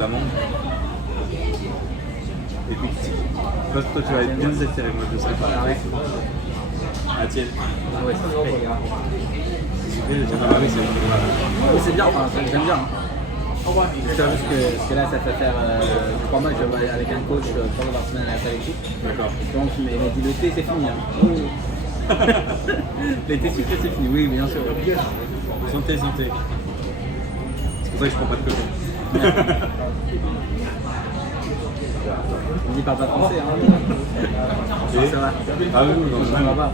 d'amande. Et puis toi tu vas être bien désattiré, moi je serais pas. La tienne. Ah ouais, ça fait grave. Ah oui, c'est bon. Oui, c'est bien, enfin, j'aime bien. C'est juste que là, ça fait faire 3 mois que je vais avec un coach 3 jours par semaine à la salle et tout. D'accord. Donc il m'a dit l'été c'est fini. L'été sucré c'est fini, oui bien sûr. Santé. C'est pour ça que je prends pas de coton. On dit parle pas français, hein. Ça va. Ah oui, non, Ça va pas.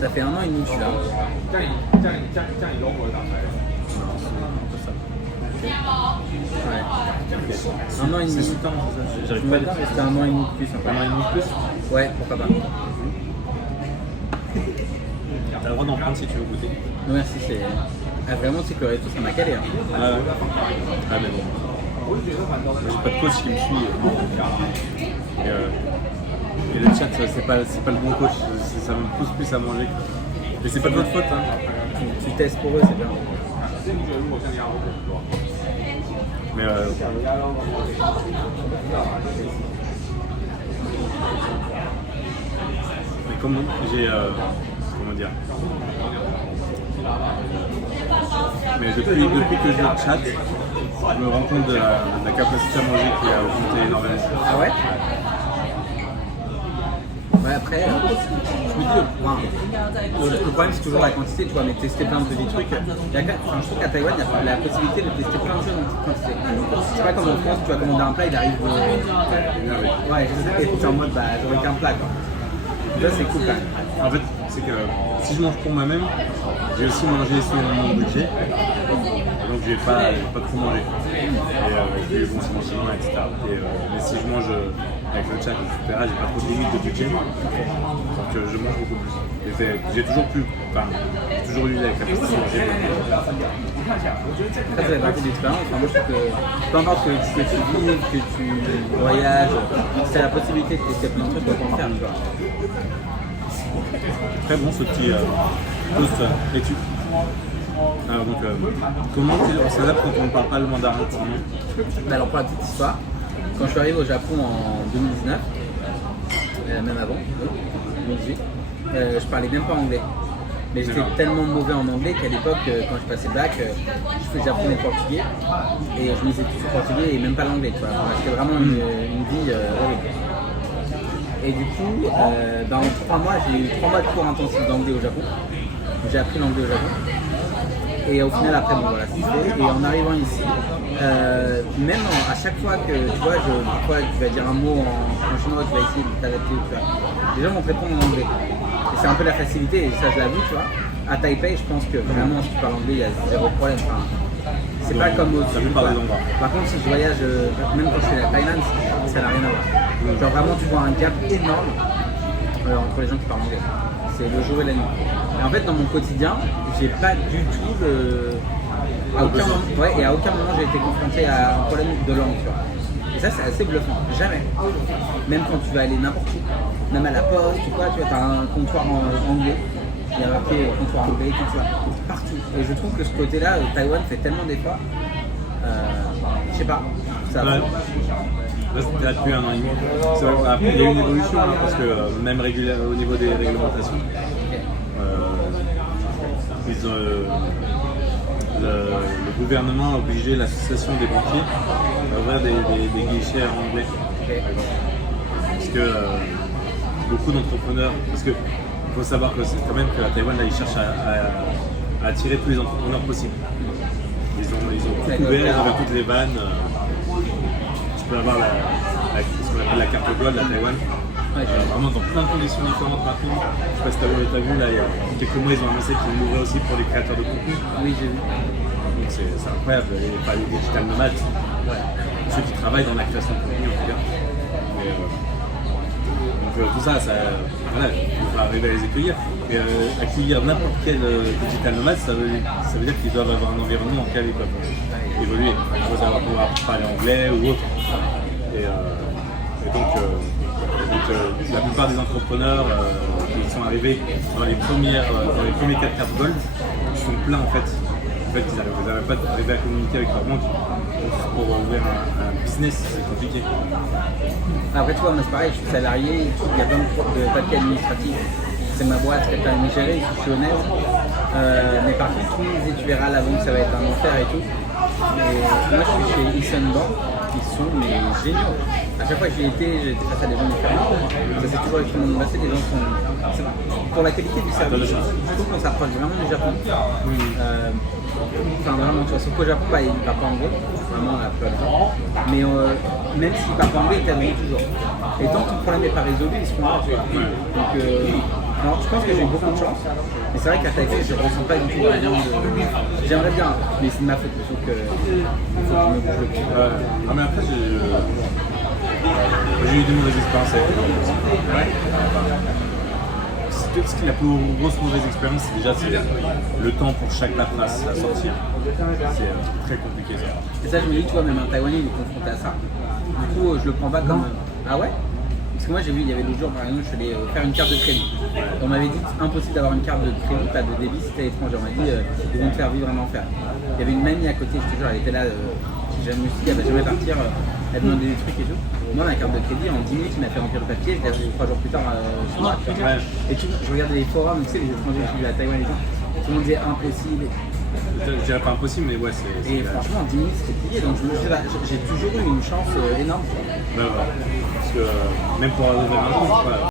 Ça fait 1 an et demi que je suis là. Ouais. 1 an et demi. C'est temps, j'arrive pas à dire. C'était 1 an et demi de plus. Un an et demi de plus. Ouais, pourquoi pas. T'as le droit d'en prendre si tu veux goûter. Non, merci, c'est. Ah, vraiment, c'est que tout ça m'a calé. Hein. Ah ouais. Ah mais bon. Moi, j'ai pas de coach qui me suit. Et le chat, c'est pas le bon coach. Ça me pousse plus à manger. Et c'est pas de votre faute. Hein. Tu testes pour eux, c'est bien. Mais comme j'ai comment dire. Mais depuis que je chatte, je me rends compte de la capacité à manger qui a augmenté énormément. Ah ouais? Ouais, après, je me dis, le problème c'est toujours la quantité, tu vois, mais tester plein de petits trucs. Je trouve qu'à Taïwan, il y a la possibilité de tester plein de choses en petite quantité. C'est pas comme en France, tu vas commander un plat, il arrive. Ouais, et tu es en mode, bah, j'aurais qu'un plat, quoi. Là, c'est cool quand même. En fait, c'est que si je mange pour moi-même, j'ai aussi mangé sur mon budget. Donc je vais pas trop manger. Et puis bon, c'est mon cinéma, etc. Mais si je mange avec le chat, etc., j'ai pas trop de limite de budget. Donc je mange beaucoup plus. Et j'ai toujours eu la capacité de manger. Après, ça fait partie de l'expérience. Enfin, moi, je trouve que peu importe que tu vis, que tu voyages, si tu as la possibilité de tester plein de trucs, tu peux en faire. Tu vois. Très bon ce petit toast. Et tu... Alors donc, comment tu s'adapte quand on ne parle pas le mandarin? Alors pour la petite histoire, quand je suis arrivé au Japon en 2019, même avant, 2018, je parlais même pas anglais. Mais j'étais tellement mauvais en anglais qu'à l'époque, quand je passais le bac, j'apprenais le portugais et je lisais tout sur portugais et même pas l'anglais. C'était vraiment une vie horrible. Et du coup, en 3 mois, j'ai eu 3 mois de cours intensifs d'anglais au Japon. J'ai appris l'anglais au Japon. Et au final, après, bon voilà, c'est fait. Et en arrivant ici, même à chaque fois que tu vois, parfois tu vas dire un mot en chinois, tu vas essayer de t'adapter, tu vois. Les gens vont te répondre en anglais. Et c'est un peu la facilité, et ça je l'avoue, tu vois. À Taipei, je pense que vraiment, si tu parles anglais, il y a zéro problème. Enfin, c'est pas comme au sud. Par contre, si je voyage, même quand je fais la Thaïlande, ça n'a rien à voir. Genre vraiment, tu vois un gap énorme entre les gens qui parlent anglais. C'est le jour et la nuit. Et en fait, dans mon quotidien, j'ai pas du tout à aucun moment, j'ai été confronté à un problème de langue, tu vois. Et ça, c'est assez bluffant. Jamais. Même quand tu vas aller n'importe où, même à la poste, tu vois, tu as un comptoir en anglais. Il y a marqué comptoir anglais, tout ça, partout. Et je trouve que ce côté-là, Taïwan fait tellement d'efforts. Je sais pas. Ça va. Ouais. Là, c'était là depuis 1 an et demi. Après, il y a eu une évolution, hein, parce que même au niveau des réglementations, le gouvernement a obligé l'association des banquiers à ouvrir des guichets en anglais. Parce que beaucoup d'entrepreneurs, parce qu'il faut savoir que c'est quand même qu'à Taïwan, là, ils cherchent à attirer tous les entrepreneurs possibles. Ils ont tout couvert, ils ont toutes les vannes. Tu peux avoir ce qu'on appelle la carte bleue de la Taïwan. Vraiment dans plein de conditions différentes partout. Je sais pas si tu as vu, là, il y a quelques mois, ils ont annoncé qu'ils l'ouvraient aussi pour les créateurs de contenu. Oui, j'ai vu. Donc c'est incroyable, et pas les digital nomades, ceux qui travaillent dans la création de contenu en tout cas. Donc tout ça, voilà, il faut arriver à les accueillir. Et accueillir n'importe quel digital nomade, ça veut dire qu'ils doivent avoir un environnement dans lequel ils peuvent évoluer. Il faut savoir pouvoir parler anglais ou autre. Et donc Donc, la plupart des entrepreneurs qui sont arrivés dans les premiers 4 cartes gold sont pleins en fait. En fait, ils n'arrivent pas à arriver à communiquer avec leur banque. Donc, pour ouvrir un business, c'est compliqué. Après, tu vois, moi c'est pareil, je suis salarié, il y a plein de papiers administratifs. C'est ma boîte, c'est pas gérée, je suis honnête. Mais par contre, tous les tu verras la banque, ça va être un enfer et tout. Mais moi, je suis chez Eastern Bank, ils sont géniaux. À chaque fois que j'y étais, j'étais face à des gens différents. Ça s'est toujours extrêmement passé, les gens sont. Pour la qualité du service, je trouve qu'on s'approche vraiment du Japon. Enfin, vraiment, tu vois, sauf qu'au Japon, bah, ils ne parlent pas anglais, vraiment la plupart du temps. Mais même s'ils ne parlent pas anglais, ils t'aideront toujours. Et tant que ton problème n'est pas résolu, ils seront là, tu vois. Donc, alors, je pense que j'ai eu beaucoup de chance. Mais c'est vrai qu'à Taipei, je ne ressens pas du tout la viande de. J'aimerais bien, mais c'est de ma faute, il faut que je me bouge le cul. Non, mais après, j'ai eu de mauvaises expériences avec la plus grosse mauvaise expérience, c'est déjà le temps pour chaque paperasse à sortir. C'est très compliqué ça. Et ça, je me dis, tu vois, même un Taïwanais, il est confronté à ça. Du coup, je le prends pas comme. Ah ouais? Parce que moi, j'ai vu, il y avait l'autre jour, par exemple, je suis allé faire une carte de crédit. On m'avait dit impossible d'avoir une carte de crédit, pas de débit si t'es étranger. On m'a dit, ils vont te faire vivre un enfer. Il y avait une mamie à côté, je te jure, elle était là, je me suis dit, elle va jamais partir, elle demandait des trucs et tout. Moi, ma carte de crédit, en 10 minutes, il m'a fait remplir le papier, je l'ai reçu 3 jours plus tard chez moi. Et tu vois, je regardais les forums, tu sais, les étrangers qui vivent à Taïwan et tout. Tout le monde disait impossible. Je dirais pas impossible, mais ouais, c'est. Et franchement, en 10 minutes, c'était plié. Donc, j'ai toujours eu une chance énorme. Parce que même pour ouvrir un compte,